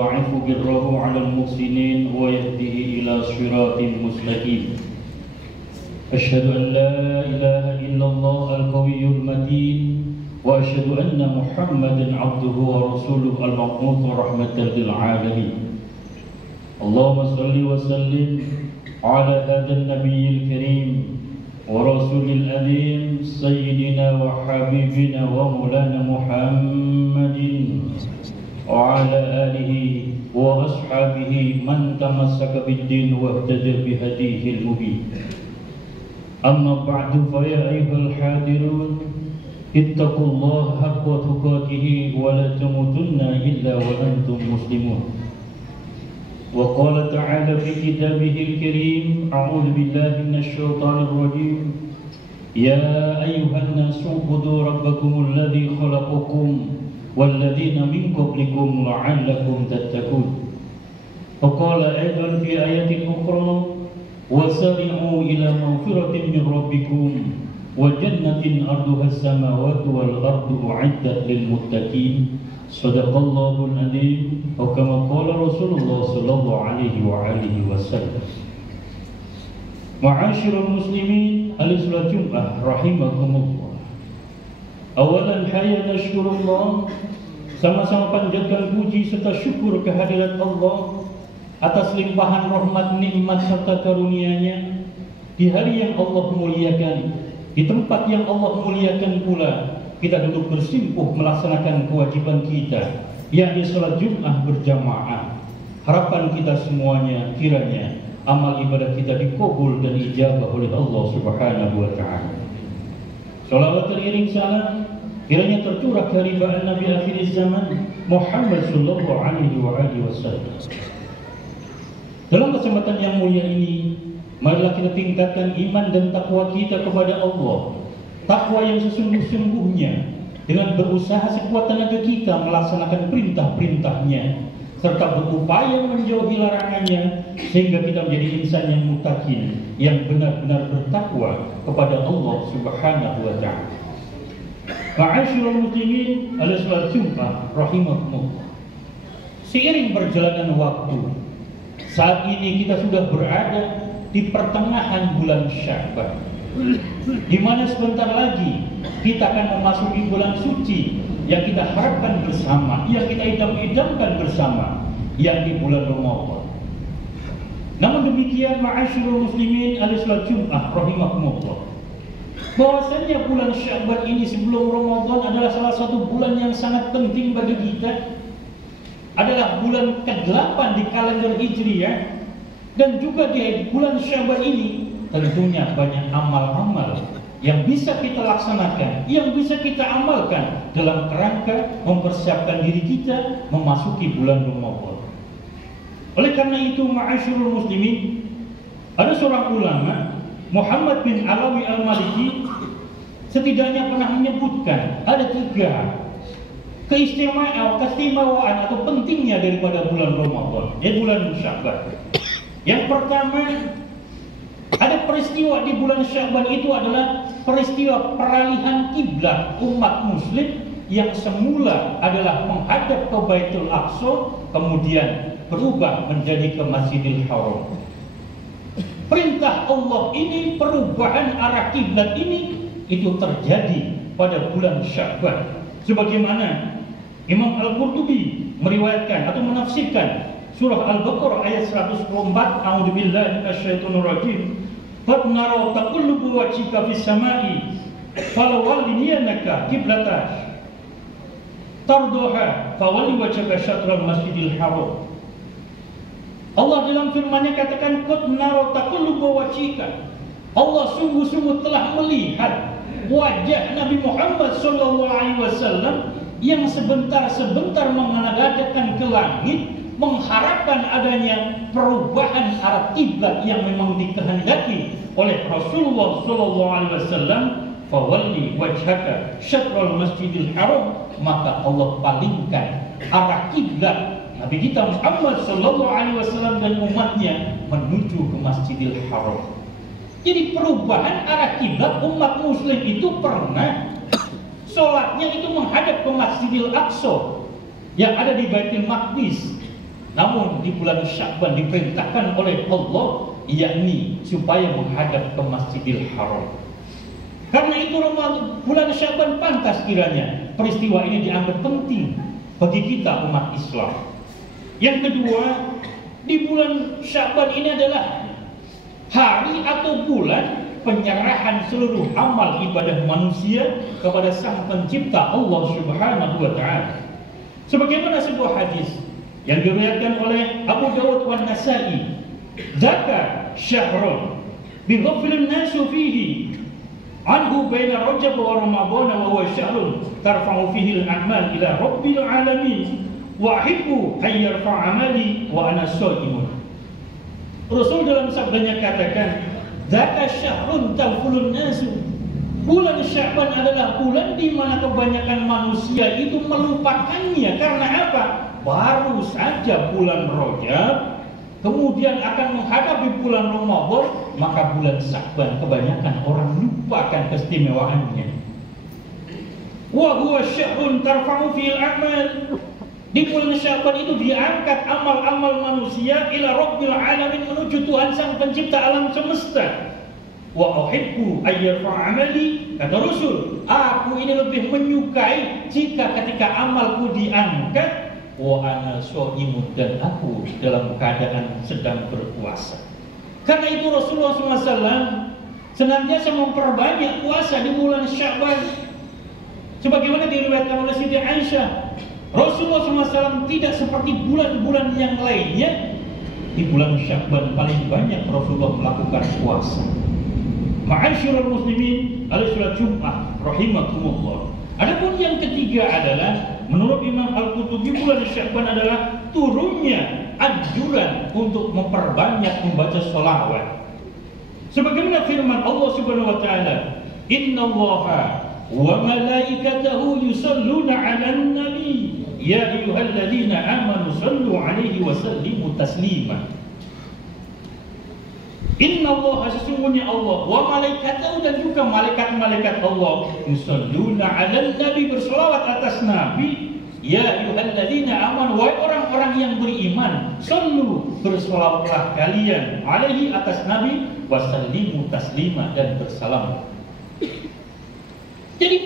يضاعف بره على المحسنين ويهده إلى صراط مستقيم. أشهد أن لا إله إلا الله القوي المتين وأشهد أن محمدا عبده ورسوله المبعوث رحمة للعالمين. اللهم صل وسلم على هذا النبي الكريم ورسول الأمين سيدنا وحبيبنا ومولانا محمد وعلى آله وأصحابه من تمسك بالدين واهتدى بهديه المبين. أما بعد فيا أيها الحاضرون اتقوا الله حق تقاته ولا تموتن إلا وأنتم مسلمون. وقال تعالى في كتابه الكريم أعوذ بالله من الشيطان الرجيم يا أيها الناس اعبدوا ربكم الذي خلقكم والذين من قبلكم لعلكم تتقون. وقال أيضا في آية أخرى وسارعوا إلى مغفرة من ربكم وجنة أرضها السماوات والأرض أعدت للمتقين. صدق الله العظيم وكما قال رسول الله صلى الله عليه وآله وسلم. Ma'asyiral muslimin ahli salat Jumat rahimakumullah. Awalan haya nashkurullah, sama-sama panjatkan puji serta syukur kehadirat Allah atas limpahan rahmat, nikmat serta karunia-Nya di hari yang Allah muliakan, di tempat yang Allah muliakan pula. Kita duduk bersimpuh melaksanakan kewajiban kita, yakni salat Jumat berjamaah. Harapan kita semuanya kiranya amal ibadah kita dikabul dan ijabah oleh Allah Subhanahu wa taala. Salawat teriring salam kiranya tercurah dari baginda Nabi akhir zaman Muhammad sallallahu alaihi wasallam. Dalam kesempatan yang mulia ini, marilah kita tingkatkan iman dan takwa kita kepada Allah. Takwa yang sesungguh-sungguhnya dengan berusaha sekuat tenaga kita melaksanakan perintah-perintahnya serta berupaya menjauhi larangannya sehingga kita menjadi insan yang muttaqin, yang benar-benar bertakwa kepada Allah Subhanahu wa taala. Ma'asyiral muslimin ahli salat Jumat rahimakumullah. Seiring berjalannya waktu, saat ini kita sudah berada di pertengahan bulan Sya'ban, di mana sebentar lagi kita akan memasuki bulan suci yang kita harapkan bersama, yang kita idam-idamkan bersama, yakni bulan Ramadan. Namun demikian ma'asyiral muslimin ahli salat Jumat rahimakumullah, bahwasanya bulan Sya'ban ini sebelum Ramadan adalah salah satu bulan yang sangat penting bagi kita. Adalah bulan ke-8 di kalender Hijriah, dan juga di bulan Sya'ban ini tentunya banyak amal-amal yang bisa kita laksanakan, yang bisa kita amalkan dalam kerangka mempersiapkan diri kita memasuki bulan Ramadan. Oleh karena itu ma'asyiral muslimin, ada seorang ulama Muhammad bin Alawi al-Maliki setidaknya pernah menyebutkan ada 3 keistimewaan atau pentingnya daripada bulan Ramadan, bulan Sya'ban. Yang pertama, ada peristiwa di bulan Sya'ban itu adalah peristiwa peralihan kiblat umat muslim yang semula adalah menghadap ke Baitul Aqsa, kemudian berubah menjadi ke Masjidil Haram. Perintah Allah ini, perubahan arah kiblat ini, itu terjadi pada bulan Sya'ban. Sebagaimana Imam Al-Qurtubi meriwayatkan atau menafsirkan surah Al-Baqarah ayat 124, A'udzubillahi minasyaitonir rajim. Qad nara taqallubu wajhika fis samai falawallinaka qiblatan tarduha fawalli wajhaka syatral masjidil haram. Allah dalam firman-Nya katakan qad nara taqallubu wajhika. Allah sungguh-sungguh telah melihat wajah Nabi Muhammad sallallahu alaihi wasallam yang sebentar-sebentar menghadapkan ke langit, mengharapkan adanya perubahan arah kiblat yang memang dikehendaki oleh Rasulullah sallallahu alaihi wasallam. Fawalli wajhaka syatrul masjidil haram, maka Allah palingkan arah kiblat Nabi kita Muhammad sallallahu alaihi wasallam dan umatnya menuju ke Masjidil Haram. Jadi perubahan arah kiblat umat muslim itu pernah sholatnya itu menghadap ke Masjidil Aqsa yang ada di Baitul Maqdis. Namun di bulan Sya'ban diperintahkan oleh Allah, yakni supaya menghadap ke Masjidil Haram. Karena itu bulan Sya'ban pantas kiranya peristiwa ini dianggap penting bagi kita umat Islam. Yang kedua, di bulan Sya'ban ini adalah hari atau bulan penyerahan seluruh amal ibadah manusia kepada Sang Pencipta Allah Subhanahu wa taala. Sebagaimana sebuah hadis yang diriwayatkan oleh Abu Dawud wan Nasa'i, "Zaka syahrun bi ghaflin nasu fihi anhu baina Rajab wa Ramadan wa huwa syahrun tarfa'u fihi al-a'mal ila rabbil alamin wa ahibbu an yarfa'a amali wa ana sha'imun." Rasul dalam sabdanya katakan, "Zaka syahrun tafulun nasu." Bulan Sya'ban adalah bulan di mana kebanyakan manusia itu melupakannya. Karena apa? Baru saja bulan Rajab, kemudian akan menghadapi bulan Ramadan, maka bulan Sya'ban kebanyakan orang lupakan keistimewaannya. Wa huwa syahrun tarfa'u fil a'mal. Di bulan Sya'ban itu diangkat amal-amal manusia ila rabbil alamin, menuju Tuhan Sang Pencipta alam semesta. Wa uhibbu ayyarfa amali, kata Rasul, aku ini lebih menyukai jika ketika amalku diangkat, wa ana shaimun, dan aku dalam keadaan sedang berpuasa. Karena itu Rasulullah SAW senantiasa memperbanyak puasa di bulan Sya'ban. Sebagaimana diriwayatkan oleh Siti Aisyah, Rasulullah SAW tidak seperti bulan-bulan yang lainnya. Di bulan Sya'ban paling banyak Rasulullah melakukan puasa. Ma'asyiral muslimin, ala sholat Jumat rahimakumullah. Adapun yang ketiga adalah, menurut Imam Al-Qutubi, bulan Sya'ban adalah turunnya anjuran untuk memperbanyak membaca sholawat. Sebagaimana firman Allah Subhanahu wa taala, "Innallaha wa malaikatahu yusalluna 'alan nabi ya ayyuhalladzina amanu sallu 'alaihi wa sallimu taslima." Innallaha, sesungguhnya Allah, wa malaikatahu, dan juga malaikat-malaikat Allah, yusalluna 'alan nabi, bersolawat atas nabi, ya ayyuhalladzina amanu, wahai orang-orang yang beriman, sallu, bersolawatlah kalian, 'alaihi, atas nabi, wa sallimu taslima, dan bersalam. Jadi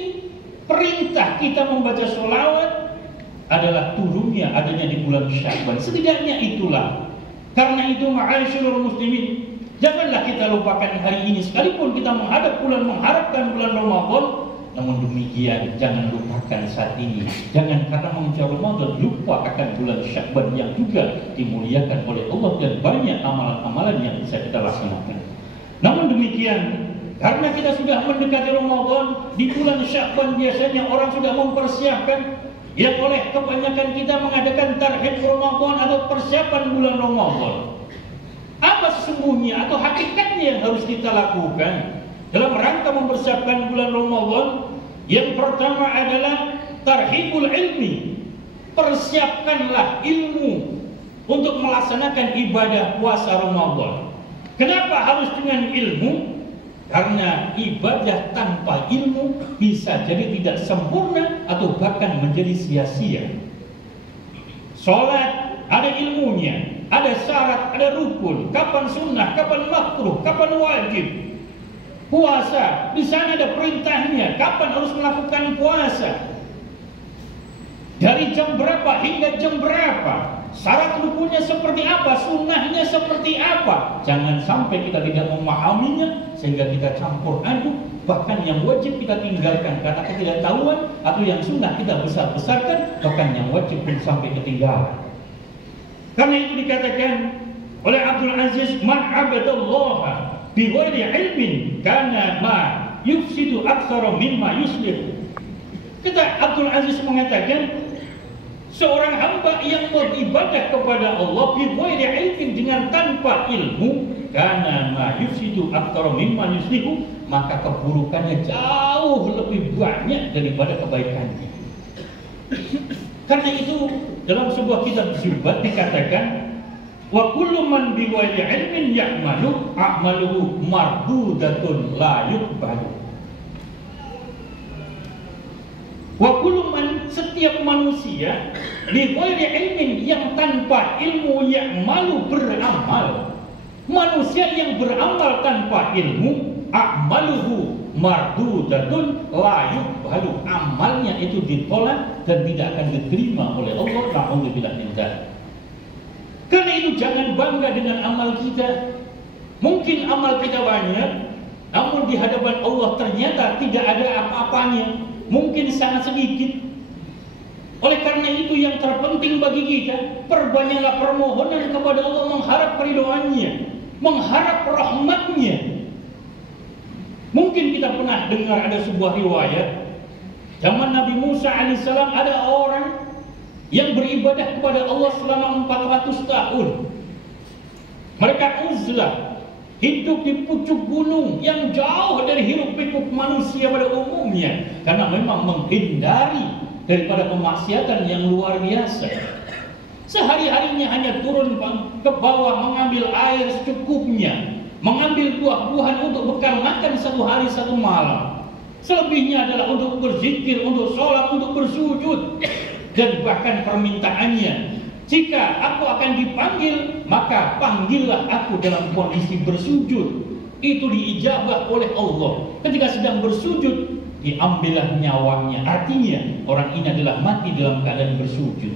perintah kita membaca sholawat adalah turunnya adanya di bulan Sya'ban. Setidaknya itulah. Karena itu ma'asyiral muslimin, janganlah kita lupakan hari ini, sekalipun kita mengharapkan bulan Ramadan. Namun demikian, jangan lupakan saat ini. Jangan karena mengejar Ramadan lupa akan bulan Sya'ban yang juga dimuliakan oleh Allah dan banyak amalan-amalan yang bisa kita laksanakan. Namun demikian, karena kita sudah mendekati Ramadan, di bulan Sya'ban biasanya orang sudah mempersiapkan, yang oleh kebanyakan kita mengadakan tarhib Ramadan atau persiapan bulan Ramadan. Apa sesungguhnya atau hakikatnya yang harus kita lakukan dalam rangka mempersiapkan bulan Ramadan? Yang pertama adalah tarhibul ilmi. Persiapkanlah ilmu untuk melaksanakan ibadah puasa Ramadan. Kenapa harus dengan ilmu? Karena ibadah tanpa ilmu bisa jadi tidak sempurna atau bahkan menjadi sia-sia. Salat ada ilmunya, ada syarat, ada rukun, kapan sunnah, kapan makruh, kapan wajib. Puasa, di sana ada perintahnya, kapan harus melakukan puasa, dari jam berapa hingga jam berapa, syarat rukunnya seperti apa, sunnahnya seperti apa. Jangan sampai kita tidak memahaminya sehingga kita campur aduk, bahkan yang wajib kita tinggalkan karena ketidaktahuan, atau yang sunnah kita besar-besarkan, bahkan yang wajib pun sampai ketinggalan. Karena itu dikatakan oleh Abdul Aziz, "Man abadallaha bi ghairi ilmin kana ma yufsidu aktsara mimma yuslih." Kata Abdul Aziz mengatakan, seorang hamba yang beribadah kepada Allah bi ghairi ilmin, dengan tanpa ilmu, kana ma yufsidu aktsara mimma yuslihu, maka keburukannya jauh lebih banyak daripada kebaikannya. Karena itu dalam sebuah kitab Zuhud dikatakan, wa kullu man bi ghairi ilmin ya'malu a'maluhu mardudatun la yuqbalu. Wa kullu man, setiap setiap manusia li ghairi ilmin, yang tanpa ilmu yang malu beramal. Manusia yang beramal tanpa ilmu, a'maluhu mardudatun la yuqbalu, amalnya itu ditolak dan tidak akan diterima oleh Allah. Na'udzubillah min dzalik. Karena itu jangan bangga dengan amal kita. Mungkin amal kita banyak, namun di hadapan Allah ternyata tidak ada apa-apanya, mungkin sangat sedikit. Oleh karena itu yang terpenting bagi kita, perbanyaklah permohonan kepada Allah, mengharap ridhoannya, mengharap rahmatnya. Mungkin kita pernah dengar ada sebuah riwayat, zaman Nabi Musa alaihissalam ada orang yang beribadah kepada Allah selama 400 tahun. Mereka uzlah, hidup di pucuk gunung yang jauh dari hiruk pikuk manusia pada umumnya, karena memang menghindari daripada kemaksiatan yang luar biasa. Sehari-harinya hanya turun ke bawah mengambil air secukupnya, mengambil buah-buahan untuk bekal makan satu hari satu malam. Selebihnya adalah untuk berzikir, untuk sholat, untuk bersujud. Dan bahkan permintaannya, jika aku akan dipanggil, maka panggillah aku dalam kondisi bersujud. Itu diijabah oleh Allah. Ketika sedang bersujud, diambillah nyawanya. Artinya orang ini adalah mati dalam keadaan bersujud.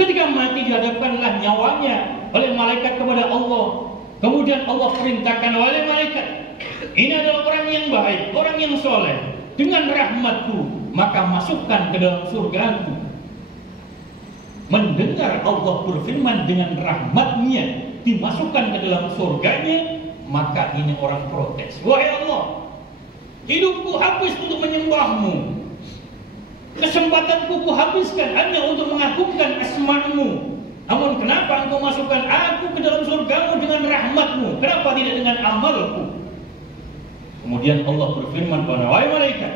Ketika mati, dihadapkanlah nyawanya oleh malaikat kepada Allah. Kemudian Allah perintahkan oleh malaikat, ini adalah orang yang baik, orang yang soleh, dengan rahmatku maka masukkan ke dalam surgaku. Mendengar Allah berfirman dengan rahmatnya dimasukkan ke dalam surganya, maka ini orang protes, wahai Allah, hidupku habis untuk menyembahmu, kesempatanku kuhabiskan hanya untuk mengagungkan asma-Mu. Namun kenapa engkau masukkan aku ke dalam surgamu dengan rahmatmu? Kenapa tidak dengan amalku? Kemudian Allah berfirman kepada wahai malaikat,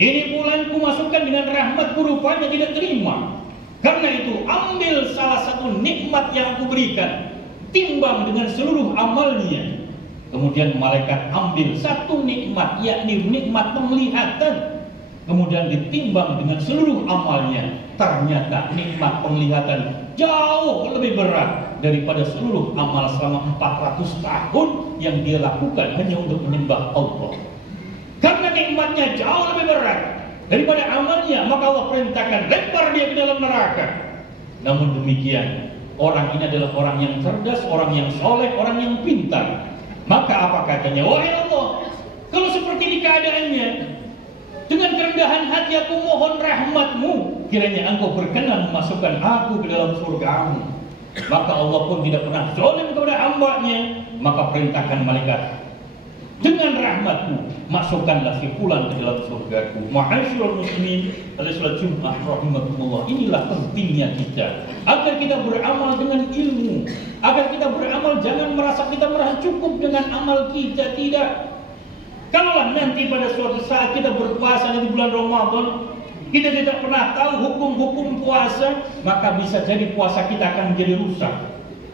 ini bulan ku masukkan dengan rahmatku, rupanya tidak terima. Karena itu ambil salah satu nikmat yang aku berikan, timbang dengan seluruh amalnya. Kemudian malaikat ambil satu nikmat, yakni nikmat penglihatan, kemudian ditimbang dengan seluruh amalnya. Ternyata nikmat penglihatan jauh lebih berat daripada seluruh amal selama 400 tahun yang dia lakukan hanya untuk menyembah Allah. Karena nikmatnya jauh lebih berat daripada amalnya, maka Allah perintahkan lempar dia ke dalam neraka. Namun demikian, orang ini adalah orang yang cerdas, orang yang soleh, orang yang pintar. Maka apa katanya? Wahai Allah, kalau seperti ini keadaannya, dengan kerendahan hati aku mohon rahmatmu, kiranya engkau berkenan memasukkan aku ke dalam surgamu. Maka Allah pun tidak pernah zalim kepada hambanya, maka perintahkan malaikat, dengan rahmatku masukkanlah si fulan ke dalam surgaku. Ma'asyiral muslimin, pada salat Jumat rahimakumullah, inilah pentingnya kita agar kita beramal dengan ilmu, agar kita beramal jangan merasa kita merasa cukup dengan amal kita, tidak. Kalaulah nanti pada suatu saat kita berpuasa di bulan Ramadan, kita tidak pernah tahu hukum-hukum puasa, maka bisa jadi puasa kita akan menjadi rusak.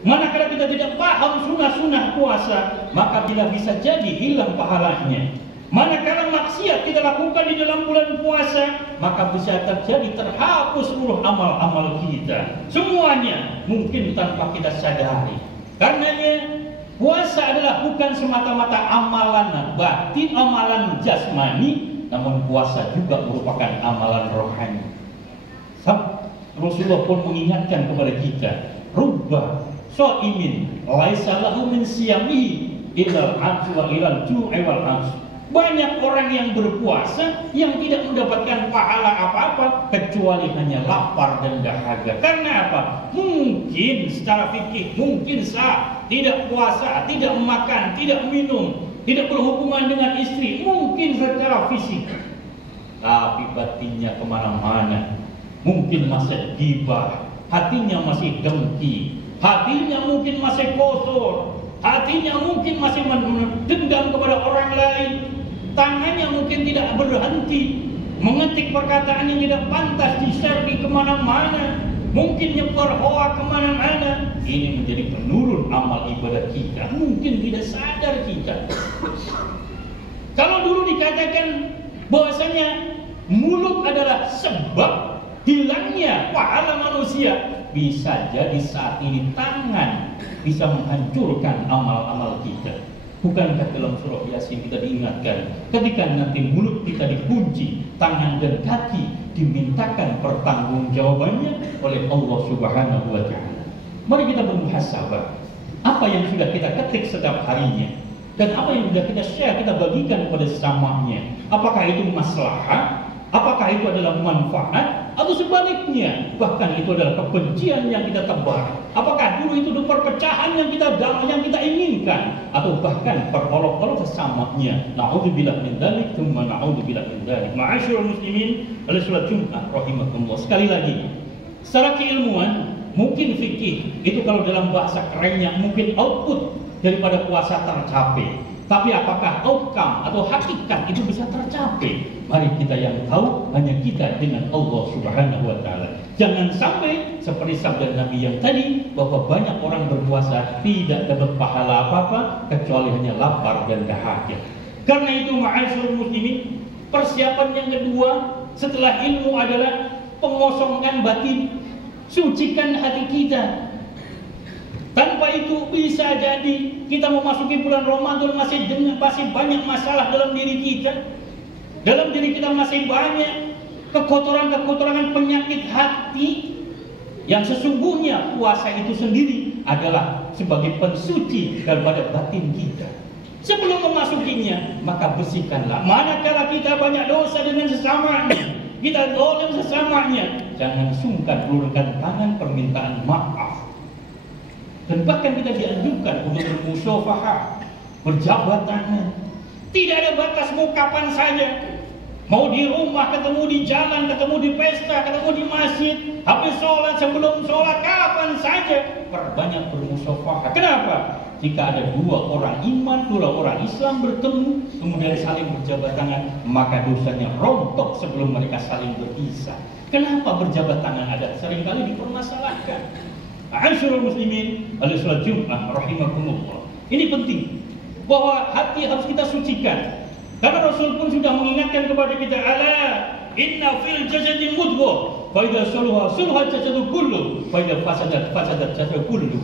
Manakala kita tidak paham sunnah-sunnah puasa, maka bisa jadi hilang pahalanya. Manakala maksiat kita lakukan di dalam bulan puasa, maka bisa terjadi terhapus seluruh amal-amal kita. Semuanya mungkin tanpa kita sadari. Karenanya puasa adalah bukan semata-mata amalan batin, amalan jasmani, namun puasa juga merupakan amalan rohani. Rasulullah pun mengingatkan kepada kita, rubba shaimin laisa lahu min siyamihi illal 'ajzu wa ilal ju'i wal 'ajzu. Banyak orang yang berpuasa yang tidak mendapatkan pahala apa-apa kecuali hanya lapar dan dahaga. Karena apa? Mungkin secara fikih mungkin sah, tidak puasa, tidak makan, tidak minum, tidak berhubungan dengan istri, mungkin secara fisik, tapi batinnya kemana-mana. Mungkin masih gibah, hatinya masih dengki, hatinya mungkin masih kotor, hatinya mungkin masih dendam kepada orang lain, tangannya mungkin tidak berhenti mengetik perkataan yang tidak pantas, di-share di kemana-mana, mungkin nyebar hoak kemana-mana. Ini menjadi penurun amal ibadah kita, mungkin tidak sadar kita. Kalau dulu dikatakan bahwasanya Mulut adalah sebab hilangnya pahala manusia. Bisa jadi saat ini tangan bisa menghancurkan amal-amal kita. Bukankah dalam surah Yasin kita diingatkan ketika nanti mulut kita dikunci, tangan dan kaki dimintakan pertanggungjawabannya oleh Allah Subhanahu wa Ta'ala. Mari kita bermuhasabah apa yang sudah kita ketik setiap harinya dan apa yang sudah kita share, kita bagikan kepada sesamanya. Apakah itu maslahat? Apakah itu adalah manfaat? Atau sebaliknya, bahkan itu adalah kebencian yang kita tebar? Apakah dulu itu perpecahan yang kita inginkan? Atau bahkan perolok-olok sesamanya? Na'udzubillah min dzalik, tsumma na'udzubillah min dzalik. Ma'asyiral muslimin, oleh salat Jumat rahimakumullah. Sekali lagi, secara keilmuan, mungkin fikih itu kalau dalam bahasa kerennya mungkin output daripada puasa tercapai. Tapi apakah outcome atau hakikat itu bisa tercapai? Mari kita yang tahu hanya kita dengan Allah Subhanahu wa Ta'ala. Jangan sampai seperti sabda Nabi yang tadi, bahwa banyak orang berpuasa tidak dapat pahala apa-apa kecuali hanya lapar dan dahaga. Karena itu ma'asyiral muslimin, persiapan yang kedua setelah ilmu adalah pengosongkan batin, sucikan hati kita. Tanpa itu bisa jadi kita memasuki bulan Ramadan masih banyak masalah dalam diri kita. Dalam diri kita masih banyak kekotoran-kekotoran penyakit hati yang sesungguhnya puasa itu sendiri adalah sebagai pensuci daripada batin kita. Sebelum memasukinya, maka bersihkanlah. Manakala kita banyak dosa dengan sesamanya, kita zalim sesamanya, jangan sungkan ulurkan tangan permintaan maaf. Dan bahkan kita dianjurkan untuk bermusyafahah, berjabat tangan. Tidak ada batas, mau kapan saja. Mau di rumah, ketemu di jalan, ketemu di pesta, ketemu di masjid, habis sholat, sebelum sholat, kapan saja. Perbanyak bermusyafahah. Kenapa? Jika ada dua orang iman, dua orang Islam bertemu, kemudian saling berjabat tangan, maka dosanya rontok sebelum mereka saling berpisah. Kenapa berjabat tangan ada? Seringkali dipermasalahkan. Ma'asyiral muslimin, oleh salat Jumat rahimakumullah. Ini penting bahwa hati harus kita sucikan. Karena Rasul pun sudah mengingatkan kepada kita, ala inna fil jasadi mudghah, fa idza salaha salaha jasadu kullu, fa idza fasadat jasadu kullu.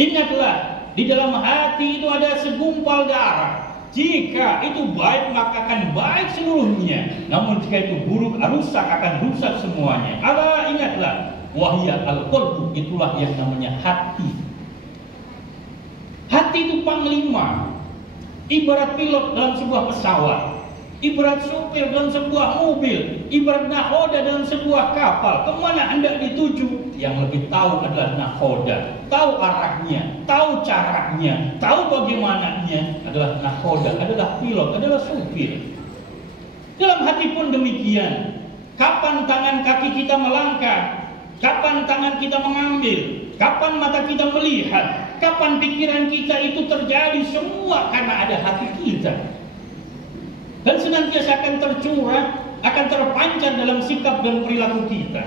Ingatlah, di dalam hati itu ada segumpal darah. Jika itu baik maka akan baik seluruhnya. Namun jika itu buruk, rusak akan rusak semuanya. Ala ingatlah, wahya al-qalbu, itulah yang namanya hati. Hati itu panglima, ibarat pilot dalam sebuah pesawat, ibarat supir dalam sebuah mobil, ibarat nahoda dalam sebuah kapal. Kemana hendak dituju? Yang lebih tahu adalah nahoda, tahu arahnya, tahu caranya, tahu bagaimananya adalah nahoda, adalah pilot, adalah supir. Dalam hati pun demikian. Kapan tangan kaki kita melangkah, kapan tangan kita mengambil, kapan mata kita melihat, kapan pikiran kita itu terjadi, semua karena ada hati kita. Dan senantiasa akan tercurah, akan terpancar dalam sikap dan perilaku kita.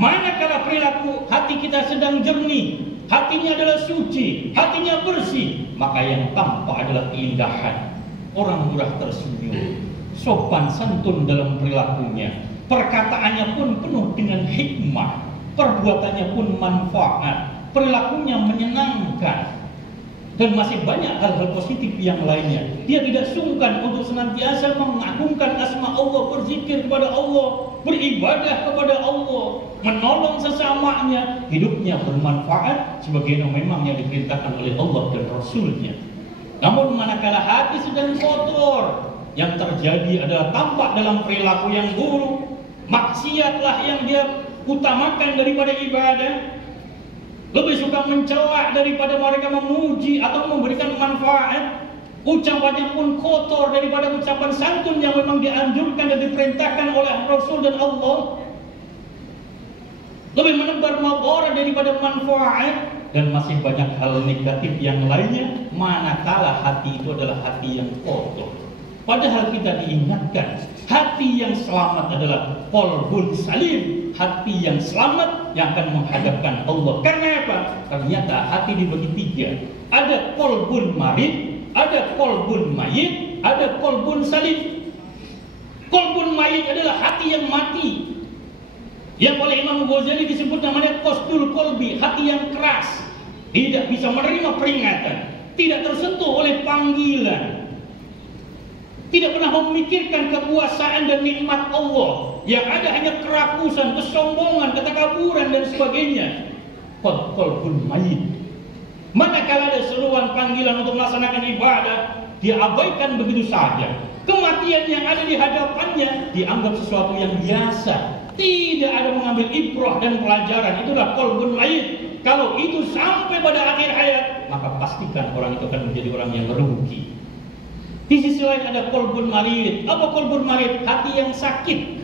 Manakala perilaku hati kita sedang jernih, hatinya adalah suci, hatinya bersih, maka yang tampak adalah keindahan. Orang murah tersenyum, sopan santun dalam perilakunya, perkataannya pun penuh dengan hikmah, perbuatannya pun manfaat, perilakunya menyenangkan, dan masih banyak hal-hal positif yang lainnya. Dia tidak sungkan untuk senantiasa mengagungkan asma Allah, berzikir kepada Allah, beribadah kepada Allah, menolong sesamanya, hidupnya bermanfaat sebagaimana memang yang diperintahkan oleh Allah dan Rasulnya. Namun manakala hati sedang kotor, yang terjadi adalah tampak dalam perilaku yang buruk, maksiatlah yang dia utamakan daripada ibadah, lebih suka mencela daripada mereka memuji atau memberikan manfaat. Ucapannya pun kotor daripada ucapan santun yang memang dianjurkan dan diperintahkan oleh Rasul dan Allah. Lebih menebar madarat daripada manfaat, dan masih banyak hal negatif yang lainnya. Manakala hati itu adalah hati yang kotor. Padahal kita diingatkan, hati yang selamat adalah qalbun salim, hati yang selamat yang akan menghadapkan Allah. Karena apa? Ternyata hati dibagi tiga. Ada qalbun marid, ada qalbun mayit, ada qalbun salim. Qalbun mayit adalah hati yang mati, yang oleh Imam Ghazali disebut namanya qasdul qalbi, hati yang keras, tidak bisa menerima peringatan, tidak tersentuh oleh panggilan, tidak pernah memikirkan kekuasaan dan nikmat Allah, yang ada hanya kerakusan, kesombongan, ketakaburan dan sebagainya. Qalbun mayit. Manakala ada seruan panggilan untuk melaksanakan ibadah, dia abaikan begitu saja. Kematian yang ada di hadapannya dianggap sesuatu yang biasa, tidak ada mengambil ibrah dan pelajaran. Itulah qalbun mayit. Kalau itu sampai pada akhir hayat, maka pastikan orang itu akan menjadi orang yang merugi. Di sisi lain ada qalbun marid. Apa qalbun marid? Hati yang sakit.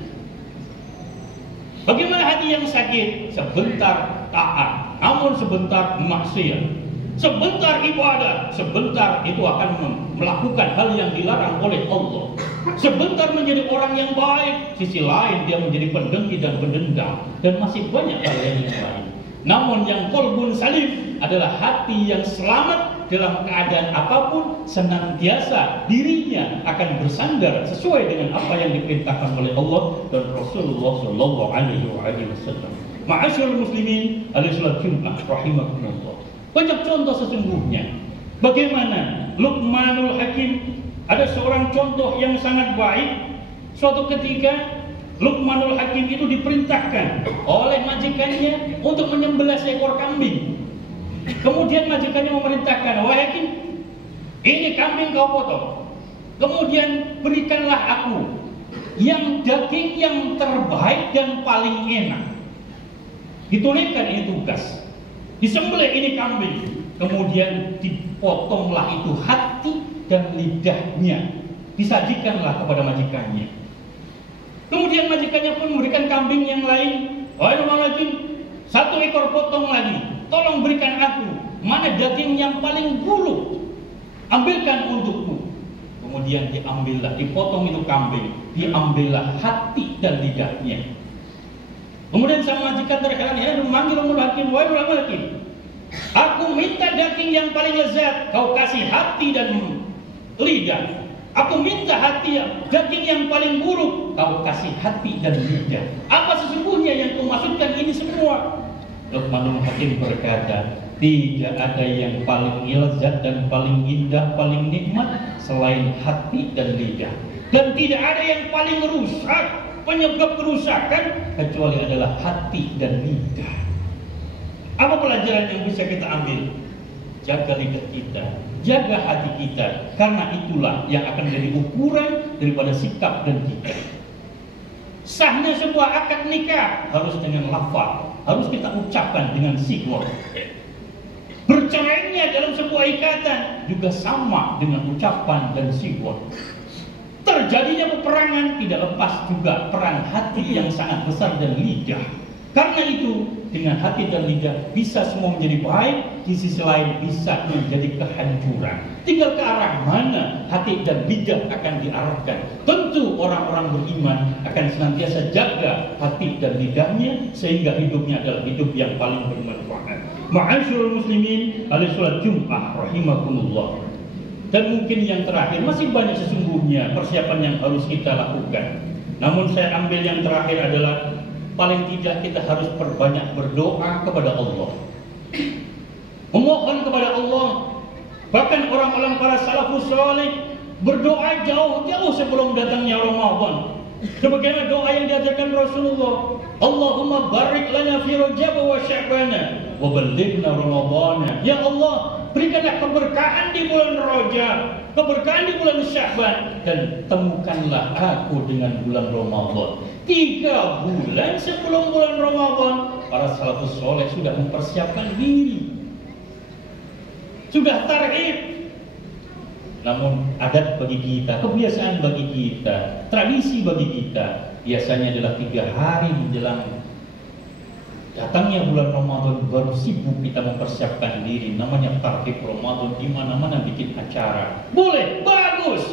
Bagaimana hati yang sakit? Sebentar taat, namun sebentar maksiat. Sebentar ibadah, sebentar itu akan melakukan hal yang dilarang oleh Allah. Sebentar menjadi orang yang baik, sisi lain dia menjadi pendengki dan pendendam, dan masih banyak hal yang lain. Namun yang qalbun salim adalah hati yang selamat dalam keadaan apapun, senantiasa dirinya akan bersandar sesuai dengan apa yang diperintahkan oleh Allah dan Rasulullah Shallallahu Alaihi Wasallam. Ma'asyiral muslimin, alaihi salat Jumat rahimakumullah. Banyak contoh sesungguhnya. Bagaimana Luqmanul Hakim, ada seorang contoh yang sangat baik. Suatu ketika Luqmanul Hakim itu diperintahkan oleh majikannya untuk menyembelih seekor kambing. Kemudian majikannya memerintahkan, wahai Hakim, ini kambing kau potong. Kemudian berikanlah aku yang daging yang terbaik dan paling enak. Dituliskan ini tugas. Disembelih ini kambing, kemudian dipotonglah itu hati dan lidahnya, disajikanlah kepada majikannya. Kemudian majikannya pun memberikan kambing yang lain. Wahai Luqman, satu ekor potong lagi, tolong berikan aku mana daging yang paling buruk, ambilkan untukku. Kemudian diambillah, dipotong itu kambing, diambillah hati dan lidahnya. Kemudian sang majikan terheran-heran memanggil Luqmanul Hakim, wahai Luqmanul Hakim, aku minta daging yang paling lezat, kau kasih hati dan lidah. Aku minta daging yang paling buruk, kau kasih hati dan lidah. Apa sesungguhnya yang kau maksudkan ini semua? Luqmanul Hakim berkata, tidak ada yang paling lezat dan paling indah, paling nikmat selain hati dan lidah. Dan tidak ada yang paling rusak, penyebab kerusakan, kecuali adalah hati dan lidah. Apa pelajaran yang bisa kita ambil? Jaga lidah kita, jaga hati kita, karena itulah yang akan menjadi ukuran daripada sikap dan kita. Sahnya sebuah akad nikah harus dengan lafaz, harus kita ucapkan dengan sighah. Bercerainya dalam sebuah ikatan juga sama dengan ucapan dan sighah. Terjadinya peperangan tidak lepas juga peran hati yang sangat besar dan lidah. Karena itu dengan hati dan lidah bisa semua menjadi baik, di sisi lain bisa menjadi kehancuran. Tinggal ke arah mana hati dan lidah akan diarahkan. Tentu orang-orang beriman akan senantiasa jaga hati dan lidahnya sehingga hidupnya adalah hidup yang paling bermanfaat. Ma'asyiral muslimin, alaihi salat Jumat rahimakumullah. Dan mungkin yang terakhir, masih banyak sesungguhnya persiapan yang harus kita lakukan. Namun saya ambil yang terakhir adalah paling tidak kita harus perbanyak berdoa kepada Allah, memohon kepada Allah. Bahkan orang-orang para salafus saleh berdoa jauh-jauh sebelum datangnya Ramadan. Sebagaimana doa yang diajarkan Rasulullah, Allahumma barik lana fi Rajab wa Sya'ban wa ballighna Ramadhan. Ya Allah, berikanlah keberkahan di bulan Rajab, keberkahan di bulan Sya'ban, dan temukanlah aku dengan bulan Ramadan. 3 bulan sebelum bulan Ramadan, para salafus soleh sudah mempersiapkan diri, sudah tarhib. Namun adat bagi kita, kebiasaan bagi kita, tradisi bagi kita, biasanya adalah 3 hari menjelang datangnya bulan Ramadan baru sibuk kita mempersiapkan diri. Namanya tarhib Ramadan, di mana-mana bikin acara. Boleh, bagus.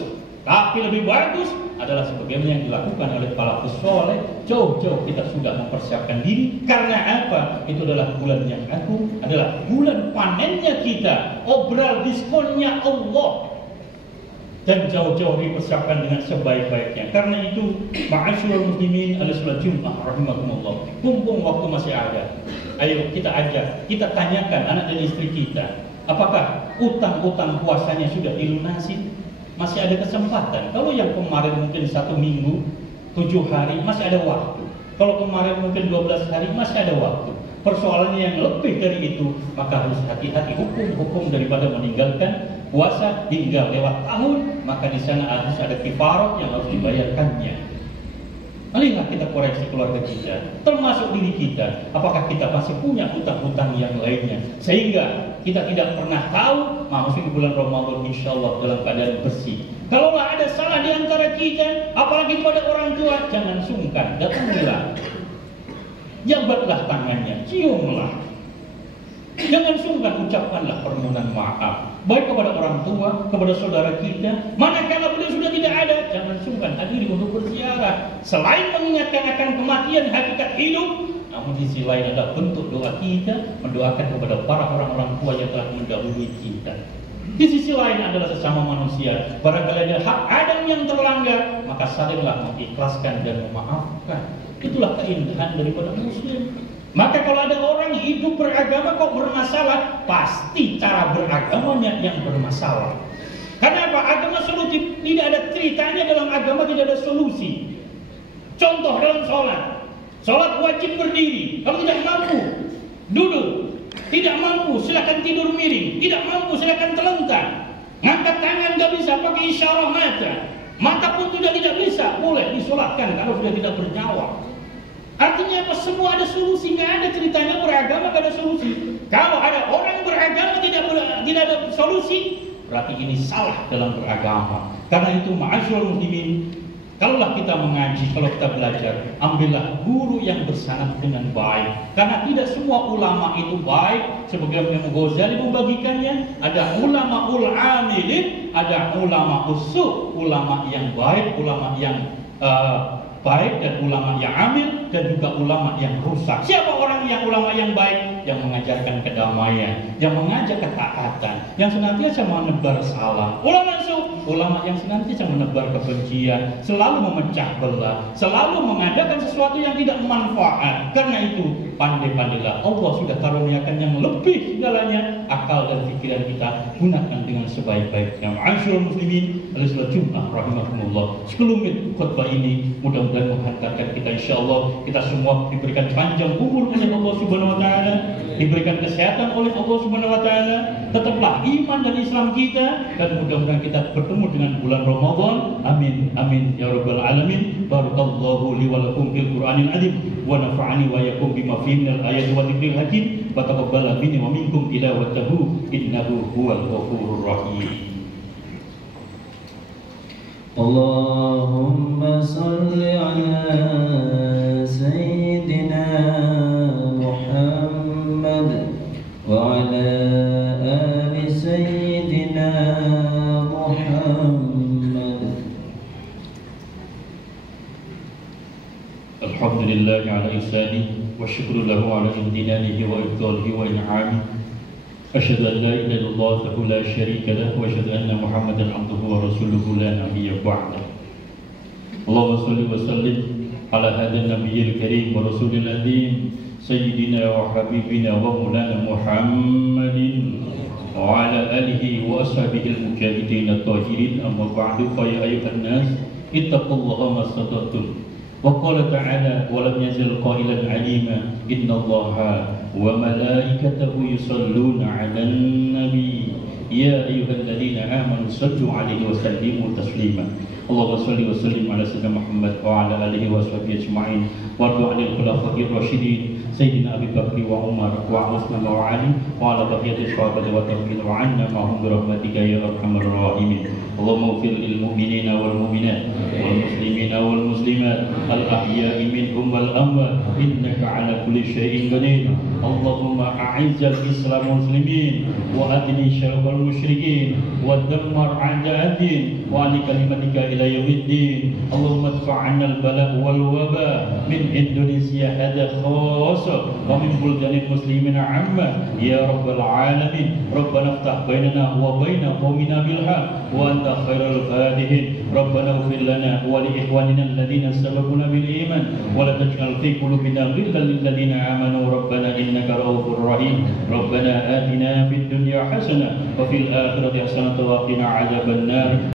Tapi lebih bagus adalah sebagaimana yang dilakukan oleh para soleh. Jauh-jauh kita sudah mempersiapkan diri. Karena apa? Itu adalah bulan yang agung, adalah bulan panennya kita. Obral diskonnya Allah. dan jauh-jauh dipersiapkan dengan sebaik-baiknya. Karena itu, ma'asyiral muslimin ala salat Jumat rahimakumullah. Mumpung waktu masih ada, ayo kita ajak, kita tanyakan anak dan istri kita, apakah utang-utang puasanya sudah dilunasi? Masih ada kesempatan. Kalau yang kemarin mungkin 1 minggu, 7 hari, masih ada waktu. Kalau kemarin mungkin 12 hari, masih ada waktu. Persoalannya yang lebih dari itu, maka harus hati-hati. Hukum daripada meninggalkan puasa hingga lewat tahun, maka di sana harus ada kifarat yang harus dibayarkannya. Marilah kita koreksi keluarga kita, termasuk diri kita. Apakah kita masih punya hutang-hutang yang lainnya, sehingga kita tidak pernah tahu masuk di bulan Ramadan insya Allah dalam keadaan bersih. Kalaulah ada salah di antara kita, apalagi kepada orang tua, jangan sungkan, datangilah, jabatlah tangannya, ciumlah. Jangan sungkan, ucapkanlah permohonan maaf, baik kepada orang tua, kepada saudara kita. Manakala beliau sudah tidak ada, jangan sungkan hadiri untuk berziarah. Selain mengingatkan akan kematian hakikat hidup, namun di sisi lain adalah bentuk doa kita mendoakan kepada para orang-orang tua yang telah mendahului kita. Di sisi lain adalah sesama manusia. Barangkali ada hak Adam yang terlanggar, maka salinglah mengikhlaskan dan memaafkan. Itulah keindahan daripada Muslim. Maka kalau ada orang hidup beragama kok bermasalah, pasti cara beragamanya yang bermasalah. Karena apa? Agama solusi, tidak ada ceritanya dalam agama, tidak ada solusi. Contoh dalam sholat, sholat wajib berdiri. Kalau tidak mampu, duduk. Tidak mampu, silakan tidur miring. Tidak mampu, silakan telentang. Ngangkat tangan nggak bisa, pakai isyarah mata. Mata pun sudah tidak bisa, boleh disolatkan kalau sudah tidak bernyawa. Artinya apa? Semua ada solusi, nggak ada ceritanya beragama nggak ada solusi. Kalau ada orang beragama tidak ada solusi, berarti ini salah dalam beragama. Karena itu ma'asyiral muslimin, kalaulah kita mengaji, kalau kita belajar, ambillah guru yang bersanad dengan baik. Karena tidak semua ulama itu baik. Sebagaimana Imam Ghazali membagikannya, ada ulama amilin, ada ulama usul, ulama yang baik, ulama yang baik, dan ulama yang amil, dan juga ulama yang rusak. Siapa orang yang ulama yang baik? Yang mengajarkan kedamaian, yang mengajak ketaatan, yang senantiasa menebar salam. Ulama yang senantiasa menebar kebencian, selalu memecah belah, selalu mengadakan sesuatu yang tidak bermanfaat. Karena itu, pandai-pandailah, Allah sudah karuniakan yang lebih segalanya. Akal dan pikiran kita gunakan dengan sebaik-baiknya. Ma'asyiral muslimin, ala Jumat rahimakumullah. Sekelumit khutbah ini mudah-mudahan menghantarkan kita, insyaallah kita semua diberikan panjang umur oleh Allah Subhanahu wa taala, diberikan kesehatan oleh Allah Subhanahu wa taala, tetaplah iman dan Islam kita, dan mudah-mudahan kita bertemu dengan bulan Ramadan. Amin amin ya rabbal alamin. Barakallahu li wa lakum fil Qur'anil azim wa nafa'ani wa yakum bima fihi minal ayati wa dzikril hakim wa taqabbala minni wa minkum tilawatahu innahu huwal ghafurur rahim. Allahumma salli ala sayyidina Muhammad wa ala ali sayyidina Muhammad. Alhamdulillah ala ihsani wa syukru lahu ala imtinanihi wa ibdalihi wa in'ami. Asyhadu an la ilaha illallah wahdahu la syarika lahu wa asyhadu anna Muhammadan abduhu wa rasuluhu la nabiyya ba'dahu. Allahumma shalli wa sallim ala hadzal nabiyil karim wa rasulil azim sayyidina wa habibina wa maulana Muhammadin wa ala alihi wa ashabihi al-mujahidin at-tahirin. Amma ba'du, fa ya ayyuhan nas ittaqullaha mastata'tum. وقال تعالى ولم يزل قائلا عليما إن الله وملائكته يصلون على النبي يا أيها الذين آمنوا صلوا عليه وسلموا تسليما. اللهم صل وسلم على سيدنا محمد وعلى آله وصحبه أجمعين وارض عن الخلفاء الراشدين سيدنا أبي بكر وعمر وعثمان وعلي وعلى بقية الصحابة والتابعين وعنا معهم برحمتك يا أرحم الراحمين. اللهم اغفر للمؤمنين والمؤمنات والمسلمين والمسلمات الأحياء منهم والأموات إنك على كل شيء قدير. اللهم أعز الإسلام والمسلمين وأدني شر المشركين ودمر أعداء الدين وعلي كلمتك إلى يوم الدين. اللهم ادفع عنا البلاء والوباء من Indonesia هذا خاصة ومن بلدان المسلمين عامة يا رب العالمين ربنا افتح بيننا وبين قومنا بالحق وأنت خير الفاتحين ربنا اغفر لنا ولإخواننا الذين سبقونا بالإيمان ولا تجعل في قلوبنا غلا للذين آمنوا ربنا إنك رؤوف رحيم ربنا آتنا في الدنيا حسنة وفي الآخرة حسنة وقنا عذاب النار